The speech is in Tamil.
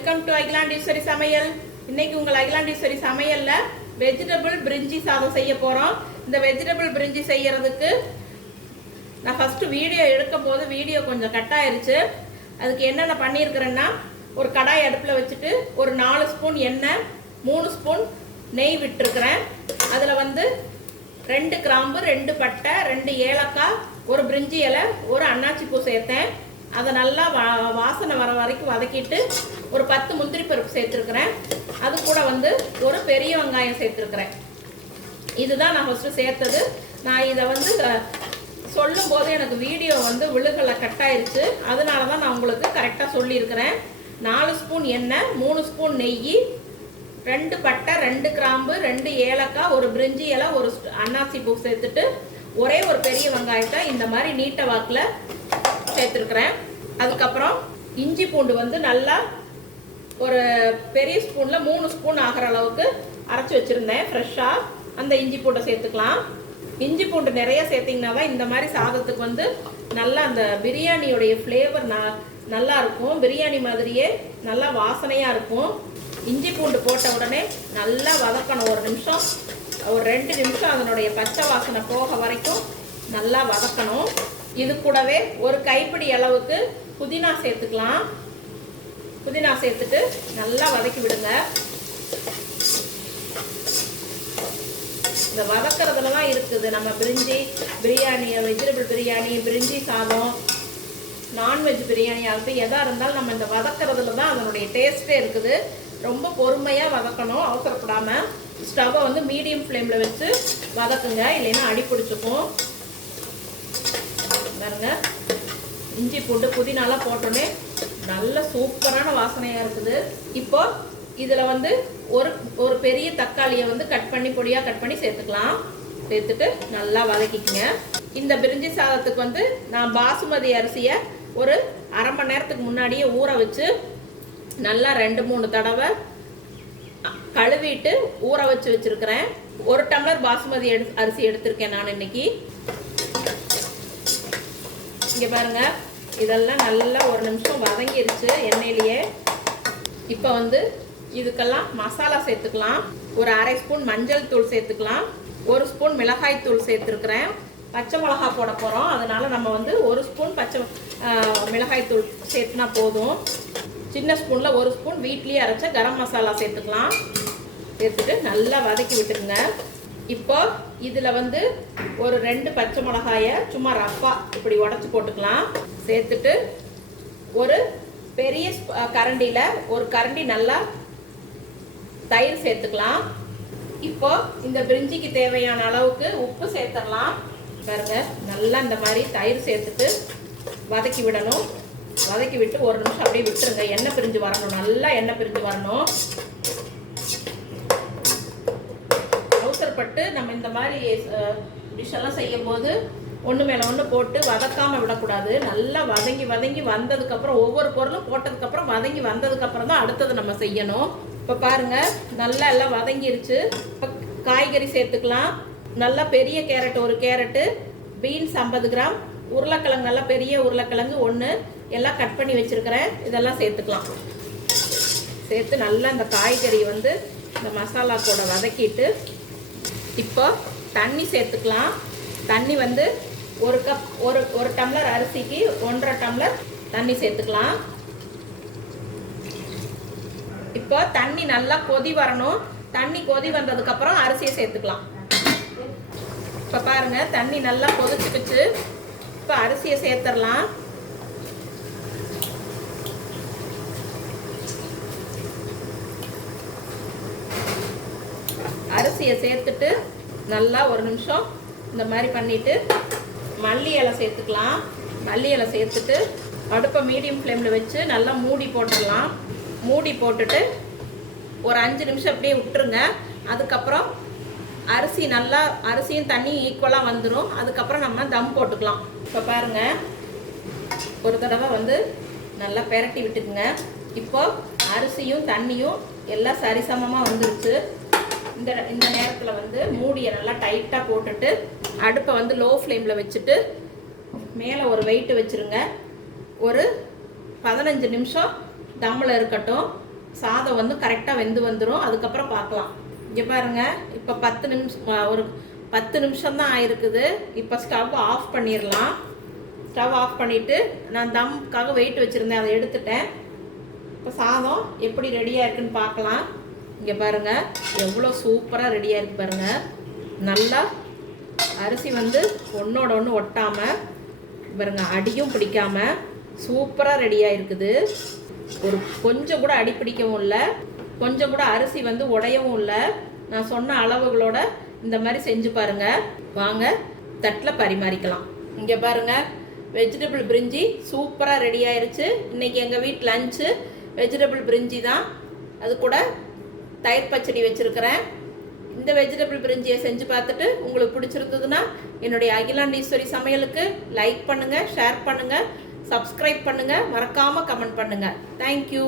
வெல்கம் டு அகிலாண்டீஸ்வரி சமையல். இன்னைக்கு உங்கள் அகிலாண்டீஸ்வரி சமையல்ல வெஜிடபிள் பிரிஞ்சி சாதம் செய்ய போறோம். இந்த வெஜிடபிள் பிரிஞ்சி செய்யறதுக்கு நான் ஃபர்ஸ்ட் வீடியோ எடுக்கும் போது வீடியோ கொஞ்சம் கட் ஆயிருச்சு. அதுக்கு என்னென்ன பண்ணியிருக்கிறேன்னா, ஒரு கடாய் அடுப்பில் வச்சுட்டு ஒரு 4 ஸ்பூன் எண்ணெய், 3 ஸ்பூன் நெய் விட்டுருக்கிறேன். அதில் வந்து 2 கிராம்பு, 2 பட்டை, 2 ஏலக்காய், ஒரு பிரிஞ்சி இலை, ஒரு அன்னாச்சி பூ சேர்த்தேன். அதை நல்லா வாசனை வர வரைக்கும் வதக்கிட்டு ஒரு 10 முந்திரி பருப்பு சேர்த்துருக்குறேன். அது கூட வந்து ஒரு பெரிய வெங்காயம் சேர்த்துருக்குறேன். இதுதான் நான் ஃபஸ்ட்டு சேர்த்தது. நான் இதை வந்து சொல்லும் போது எனக்கு வீடியோ வந்து விழுகலை, கட் ஆயிடுச்சு. அதனால தான் நான் உங்களுக்கு கரெக்டாக சொல்லியிருக்கிறேன். 4 ஸ்பூன் எண்ணெய், 3 ஸ்பூன் நெய், 2 பட்டை, 2 கிராம்பு, 2 ஏலக்காய், ஒரு பிரிஞ்சி இலை, ஒரு அன்னாசி பூ சேர்த்துட்டு ஒரே ஒரு பெரிய வெங்காயத்தை இந்த மாதிரி நீட்ட வாக்கில் சேர்த்துருக்குறேன். அதுக்கப்புறம் இஞ்சி பூண்டு வந்து நல்லா ஒரு பெரிய ஸ்பூனில் 3 ஸ்பூன் ஆகிற அளவுக்கு அரைச்சி வச்சுருந்தேன் ஃப்ரெஷ்ஷாக. அந்த இஞ்சி பூண்டை சேர்த்துக்கலாம். இஞ்சி பூண்டு நிறைய சேர்த்திங்கன்னா தான் இந்த மாதிரி சாதத்துக்கு வந்து நல்லா அந்த பிரியாணியோடைய ஃப்ளேவர் நல்லா இருக்கும். பிரியாணி மாதிரியே நல்லா வாசனையாக இருக்கும். இஞ்சி பூண்டு போட்ட உடனே நல்லா வதக்கணும். ஒரு 2 நிமிஷம் அதனுடைய பச்சை வாசனை போக வரைக்கும் நல்லா வதக்கணும். இது கூடவே ஒரு கைப்பிடி அளவுக்கு புதினா சேர்த்துக்கலாம். புதினா சேர்த்துட்டு நல்லா வதக்கி விடுங்க. இந்த வதக்கிறதுல தான் இருக்குது நம்ம பிரியாணி, வெஜிடபிள் பிரியாணி, பிரிஞ்சி சாதம், நான்வெஜ் பிரியாணி ஆகட்டும், எதாக இருந்தாலும் நம்ம இந்த வதக்கிறதுல தான் அதனுடைய டேஸ்ட்டே இருக்குது. ரொம்ப பொறுமையாக வதக்கணும், அவசரப்படாமல். ஸ்டவ்வை வந்து மீடியம் ஃப்ளேமில் வச்சு வதக்குங்க, இல்லைன்னா அடி பிடிச்சிக்கும். பாருங்க, இஞ்சி பூண்டு புதினாலாம் போட்டோன்னே நல்ல சூப்பரான வாசனையாக இருக்குது. இப்போ இதில் வந்து ஒரு பெரிய தக்காளியை வந்து பொடியாக கட் பண்ணி சேர்த்துக்கலாம். சேர்த்துட்டு நல்லா வதக்கிக்கங்க. இந்த பிரிஞ்சி சாதத்துக்கு வந்து நான் பாசுமதி அரிசியை ஒரு அரை மணி நேரத்துக்கு முன்னாடியே ஊற வச்சு நல்லா 2-3 தடவை கழுவிட்டு ஊற வச்சுருக்கிறேன். 1 டம்ளர் பாசுமதி அரிசி எடுத்திருக்கேன் நான் இன்னைக்கு. இங்கே பாருங்க, இதெல்லாம் நல்லா ஒரு நிமிஷம் வதங்கிருச்சு எண்ணெயிலேயே. இப்போ வந்து இதுக்கெல்லாம் மசாலா சேர்த்துக்கலாம். ஒரு அரை ஸ்பூன் மஞ்சள் தூள் சேர்த்துக்கலாம். 1 ஸ்பூன் மிளகாய் தூள் சேர்த்துருக்குறேன். பச்சை மிளகா போட போகிறோம், அதனால நம்ம வந்து 1 ஸ்பூன் பச்சை மிளகாய் தூள் சேர்த்துனா போதும். சின்ன ஸ்பூனில் 1 ஸ்பூன் வீட்லேயே அரைச்ச கரம் மசாலா சேர்த்துக்கலாம். சேர்த்துட்டு நல்லா வதக்கி விட்டுருங்க. இப்போ இதில் வந்து ஒரு 2 பச்சை மிளகாயை சும்மா ரஃப்பாக இப்படி உடச்சி போட்டுக்கலாம். சேர்த்துட்டு ஒரு பெரிய கரண்டியில் ஒரு கரண்டி நல்லா தயிர் சேர்த்துக்கலாம். இப்போ இந்த பிரிஞ்சிக்கு தேவையான அளவுக்கு உப்பு சேர்த்துடலாம். பாருங்க, நல்லா இந்த மாதிரி தயிர் சேர்த்துட்டு வதக்கி விடணும். வதக்கி விட்டு ஒரு நிமிஷம் அப்படியே விட்டுருங்க. எண்ணெய் பிரிஞ்சு வரணும், நல்லா எண்ணெய் பிரிஞ்சு வரணும். அவசரப்பட்டு நம்ம இந்த மாதிரி டிஷ்ஷெல்லாம் செய்யும் போது ஒன்று மேலே ஒன்று போட்டு வதக்காமல் விடக்கூடாது. நல்லா வதங்கி வந்ததுக்கப்புறம், ஒவ்வொரு பொருளும் போட்டதுக்கப்புறம் வதங்கி வந்ததுக்கப்புறம் தான் அடுத்தது நம்ம செய்யணும். இப்போ பாருங்கள், நல்லா எல்லாம் வதங்கிருச்சு. இப்போ காய்கறி சேர்த்துக்கலாம். நல்லா பெரிய கேரட் 1 கேரட்டு, பீன்ஸ் 50 கிராம், உருளைக்கிழங்கு நல்லா பெரிய உருளைக்கிழங்கு 1 எல்லாம் கட் பண்ணி வச்சுருக்கிறேன். இதெல்லாம் சேர்த்துக்கலாம். சேர்த்து நல்லா இந்த காய்கறி வந்து இந்த மசாலா கூட வதக்கிட்டு இப்போ தண்ணி சேர்த்துக்கலாம். தண்ணி வந்து 1 கப், ஒரு டம்ளர் அரிசிக்கு 1.5 டம்ளர் தண்ணி சேர்த்துக்கலாம். இப்போ தண்ணி நல்லா கொதி வரணும். தண்ணி கொதி வந்ததுக்கப்புறம் அரிசியை சேர்த்துக்கலாம். இப்போ பாருங்க, தண்ணி நல்லா கொதிச்சுக்கிச்சு. இப்போ அரிசியை சேர்த்துடலாம். அரிசியை சேர்த்துட்டு நல்லா ஒரு நிமிஷம் இந்த மாதிரி பண்ணிவிட்டு மல்லி இலை சேர்த்துக்கலாம். மல்லி இலை சேர்த்துட்டு அடுப்பை மீடியம் ஃப்ளேமில் வச்சு நல்லா மூடி போட்டுடலாம். மூடி போட்டுட்டு ஒரு 5 நிமிஷம் அப்படியே விட்டுருங்க. அதுக்கப்புறம் அரிசியும் தண்ணியும் ஈக்குவலாக வந்துடும். அதுக்கப்புறம் நம்ம தம் போட்டுக்கலாம். இப்போ பாருங்கள், ஒரு தடவை வந்து நல்லா பெரட்டி விட்டுக்குங்க. இப்போ அரிசியும் தண்ணியும் எல்லாம் சரிசமமாக வந்துருச்சு. இந்த நேரத்தில் வந்து மூடியை நல்லா டைட்டாக போட்டுட்டு அடுப்பை வந்து லோ ஃப்ளேமில் வச்சுட்டு மேலே ஒரு வெயிட்டு வச்சுருங்க. ஒரு 15 நிமிஷம் தம்மில் இருக்கட்டும். சாதம் வந்து கரெக்டாக வெந்து வந்துடும். அதுக்கப்புறம் பார்க்கலாம். இங்கே பாருங்கள், இப்போ 10 நிமிஷம், ஒரு 10 நிமிஷம் தான் ஆயிருக்குது. இப்போ ஸ்டவ் ஆஃப் பண்ணிடலாம். ஸ்டவ் ஆஃப் பண்ணிவிட்டு நான் தம்க்காக வெயிட் வச்சுருந்தேன், அதை எடுத்துட்டேன். இப்போ சாதம் எப்படி ரெடியாக இருக்குன்னு பார்க்கலாம். இங்கே பாருங்கள், எவ்வளோ சூப்பராக ரெடியாக இருக்குது பாருங்கள். நல்லா அரிசி வந்து ஒன்றோட ஒன்று ஒட்டாமல் பாருங்கள், அடியும் பிடிக்காமல் சூப்பராக ரெடியாக இருக்குது. ஒரு கொஞ்சம் கூட அடி பிடிக்கவும் இல்லை, கொஞ்சம் கூட அரிசி வந்து உடையவும் இல்லை. நான் சொன்ன அளவுகளோட இந்த மாதிரி செஞ்சு பாருங்கள். வாங்க தட்டில் பரிமாறிக்கலாம். இங்கே பாருங்கள், வெஜிடபிள் பிரிஞ்சி சூப்பராக ரெடி ஆயிடுச்சு. இன்றைக்கி எங்கள் வீட்டு லஞ்சு வெஜிடபிள் பிரிஞ்சி தான். அது கூட தயிர் பச்சடி வச்சுருக்கிறேன். இந்த வெஜிடபிள் பிரிஞ்சியை செஞ்சு பார்த்துட்டு உங்களுக்கு பிடிச்சிருந்ததுன்னா என்னுடைய அகிலாண்டீஸ்வரி சமையலுக்கு லைக் பண்ணுங்கள், ஷேர் பண்ணுங்கள், சப்ஸ்கிரைப் பண்ணுங்கள், மறக்காமல் கமெண்ட் பண்ணுங்கள். தேங்க்யூ.